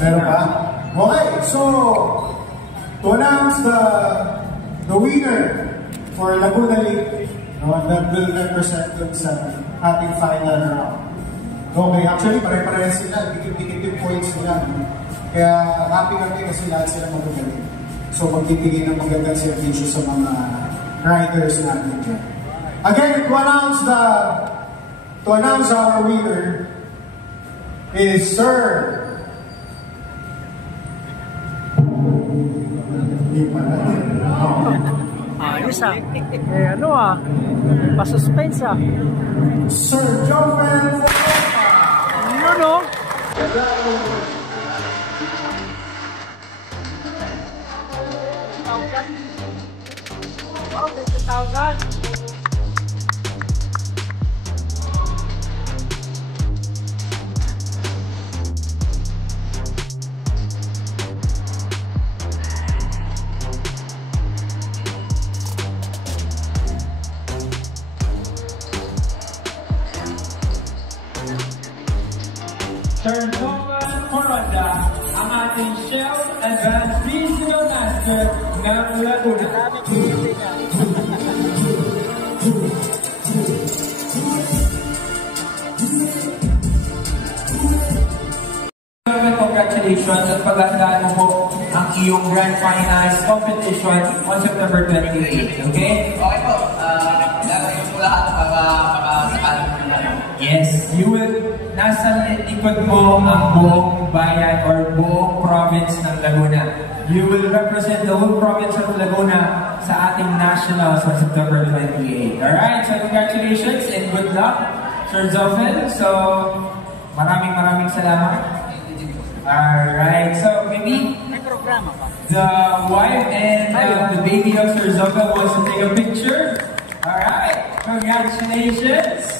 Meron ba? Okay, so to announce the winner for Laguna League, that will represent dun sa ating final round. Okay, actually pare-pareha sila, dikit-dikit yung points nila. Kaya happy kami kasi lahat sila magagaling. So magtitigil ng magandang servisyo sa mga riders natin dyan. Again, to announce our winner is Sir. Ayos ah. Ano ah. Pa-suspense ah. Sir Joven. Yun no? Wow, 50,000. Sir Joven Corona, ang ating Shell Advanced Regional Master ng Laguna. Congratulations at paghandaan mo po ang iyong Grand Finals competition on September 28. Okay? Okay po. Gagawin po lahat para makasakalan po naman. Yes, you will, nasa likod mo ang buong bayan or buong province ng Laguna. You will represent the whole province of Laguna sa ating nationals on September 28. Alright, so congratulations and good luck, Sir Joven. So, maraming salamat. Alright, so maybe the wife and the baby of Sir Joven wants to take a picture. Alright, congratulations.